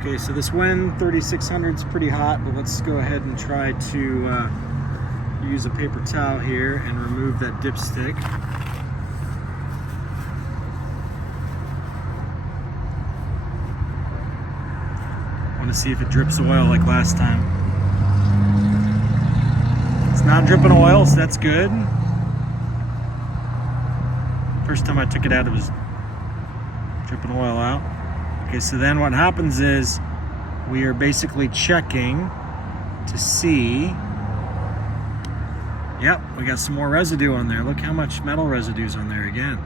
Okay, so this Win 3600 is pretty hot, but let's go ahead and try to use a paper towel here and remove that dipstick. I want to see if it drips oil like last time. It's not dripping oil, so that's good. First time I took it out, it was dripping oil out. Okay, so then what happens is we are basically checking to see. Yep, we got some more residue on there. Look how much metal residue is on there again.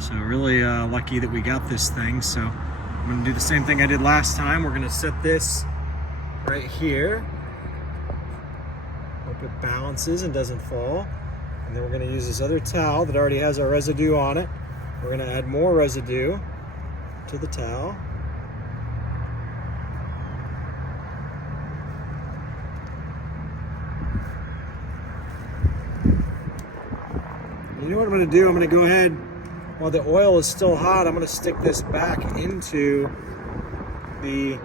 So really lucky that we got this thing. So I'm gonna do the same thing I did last time. We're gonna set this right here. Hope it balances and doesn't fall. And then we're gonna use this other towel that already has our residue on it. We're gonna add more residue to the towel. You know what I'm going to do? I'm going to go ahead, while the oil is still hot, I'm going to stick this back into the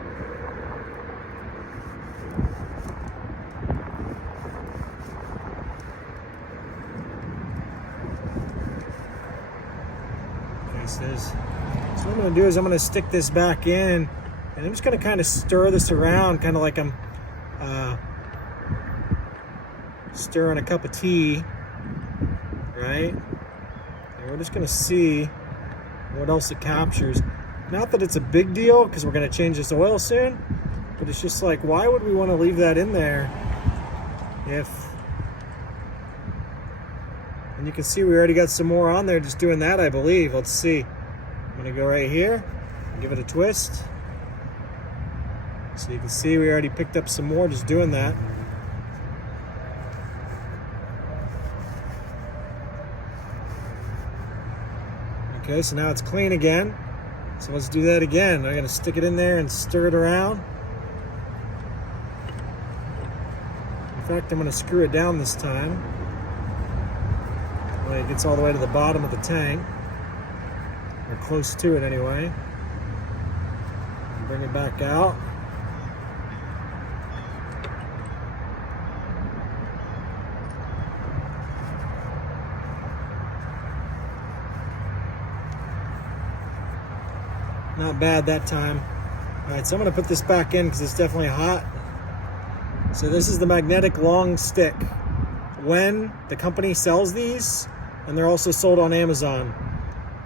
So what I'm going to do is I'm going to stick this back in, and I'm just going to kind of stir this around, kind of like I'm stirring a cup of tea, right? And we're just going to see what else it captures. Not that it's a big deal, because we're going to change this oil soon, but it's just like, why would we want to leave that in there if... And you can see we already got some more on there just doing that, I believe. Let's see. I'm going to go right here, give it a twist. So you can see we already picked up some more just doing that. Okay, so now it's clean again. So let's do that again. I'm going to stick it in there and stir it around. In fact, I'm going to screw it down this time. When it gets all the way to the bottom of the tank, or close to it anyway. Bring it back out. Not bad that time. All right, so I'm going to put this back in because it's definitely hot. So this is the magnetic long stick. When the company sells these, and they're also sold on Amazon.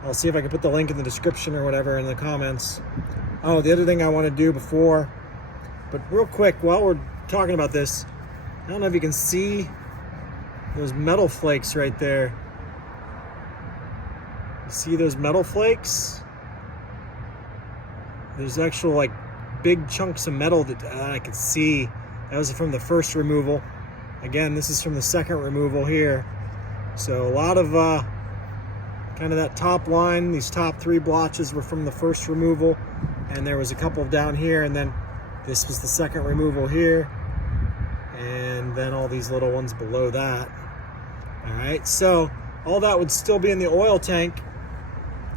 I'll see if I can put the link in the description or whatever in the comments. Oh, the other thing I want to do before, but real quick, while we're talking about this, I don't know if you can see those metal flakes right there. You see those metal flakes? There's actual like big chunks of metal that I could see. That was from the first removal. Again, this is from the second removal here. So a lot of kind of that top line, these top three blotches were from the first removal, and there was a couple down here, and then this was the second removal here, and then all these little ones below that. All right, so all that would still be in the oil tank,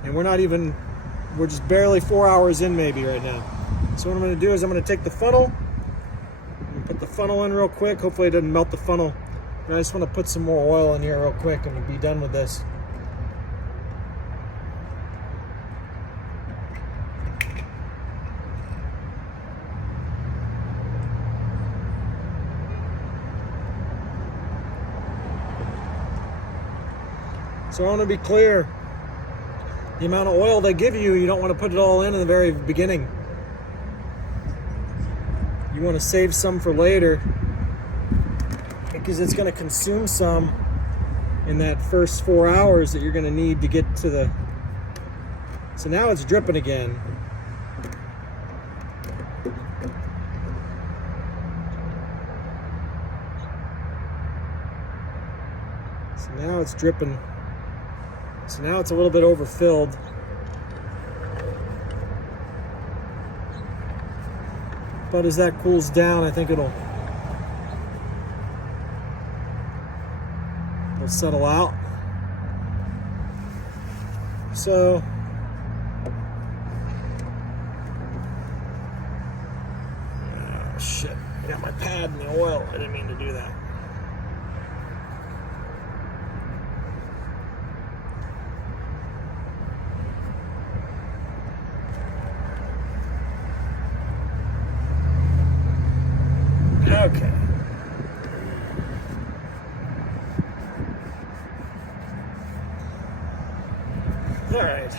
and we're just barely 4 hours in maybe right now. So what I'm going to do is I'm going to take the funnel, put the funnel in real quick. Hopefully it doesn't melt the funnel. But I just want to put some more oil in here real quick and we'll be done with this. So I want to be clear. The amount of oil they give you, you don't want to put it all in the very beginning. You want to save some for later, because it's going to consume some in that first 4 hours that you're going to need to get to the... So now it's dripping again. So now it's dripping. So now it's a little bit overfilled. But as that cools down, I think it'll settle out. So shit. I got my pad in the oil. I didn't mean to do that. Okay. All right.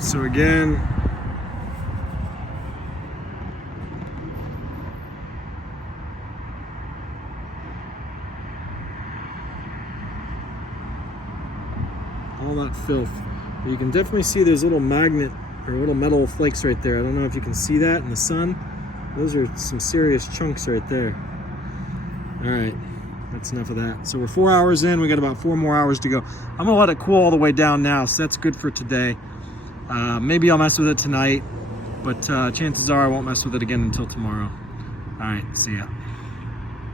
So again, all that filth. You can definitely see there's little magnet or little metal flakes right there. I don't know if you can see that in the sun. Those are some serious chunks right there. All right, that's enough of that. So we're 4 hours in. We got about 4 more hours to go. I'm gonna let it cool all the way down now, so that's good for today. Maybe I'll mess with it tonight, but chances are I won't mess with it again until tomorrow. All right, see ya.